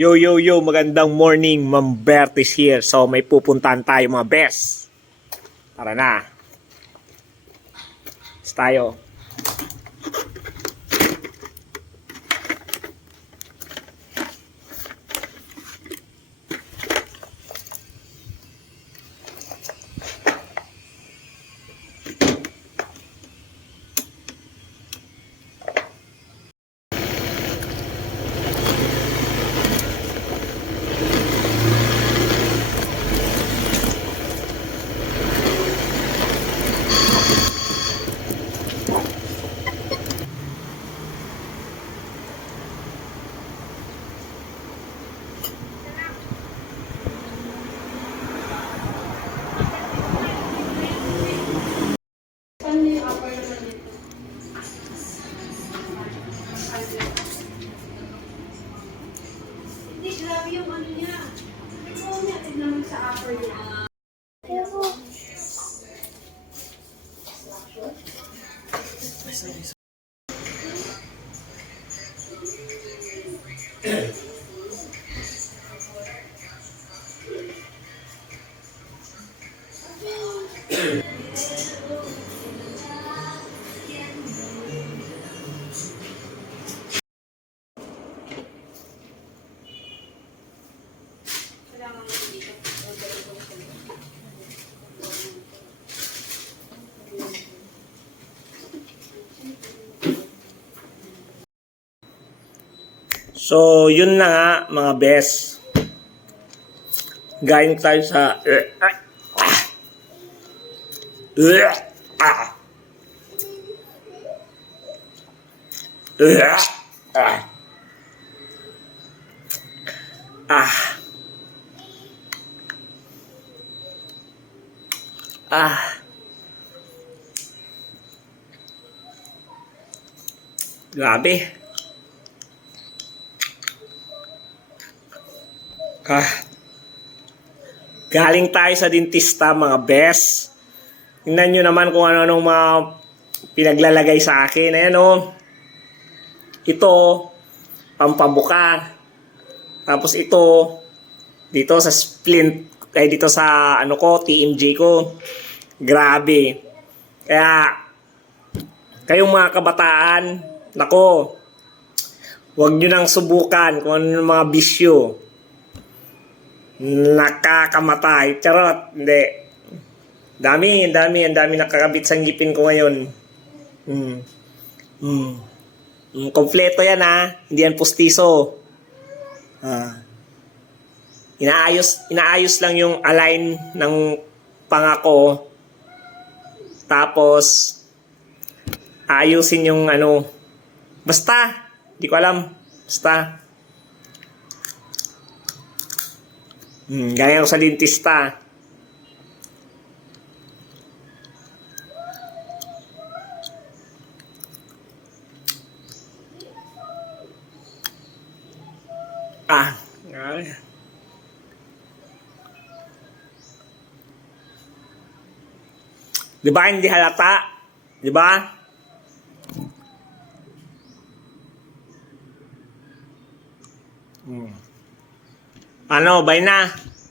Yo, yo, yo, magandang morning, Ma'am Bertis here. So, may pupuntahan tayo mga best. Tara na. Tayo. Hindi, grabe yung ano niya. Ikaw niya, tignan mo sa upper niya. So, yun na nga, mga best. Galing tayo sa... Grabe. Galing tayo sa dentista, mga best. Tingnan nyo naman kung ano-anong mga pinaglalagay sa akin. Ayan o. Ito, pampabuka. Tapos ito, dito sa splint, ay dito sa ano ko, TMJ ko. Grabe. Kaya, kayong mga kabataan, nako, huwag nyo nang subukan kung ano yung mga bisyo. Nakakamatay. Charot. Hindi. Ang dami nakakabit sa ngipin ko ngayon. Kompleto yan ha. Hindi yan pustiso. Inaayos lang yung align ng pangako. Tapos, ayusin yung ano. Basta. Di ko alam. Basta. Gaya ko sa dentista. Di ba hindi halata? Di ba? Ano, bye na.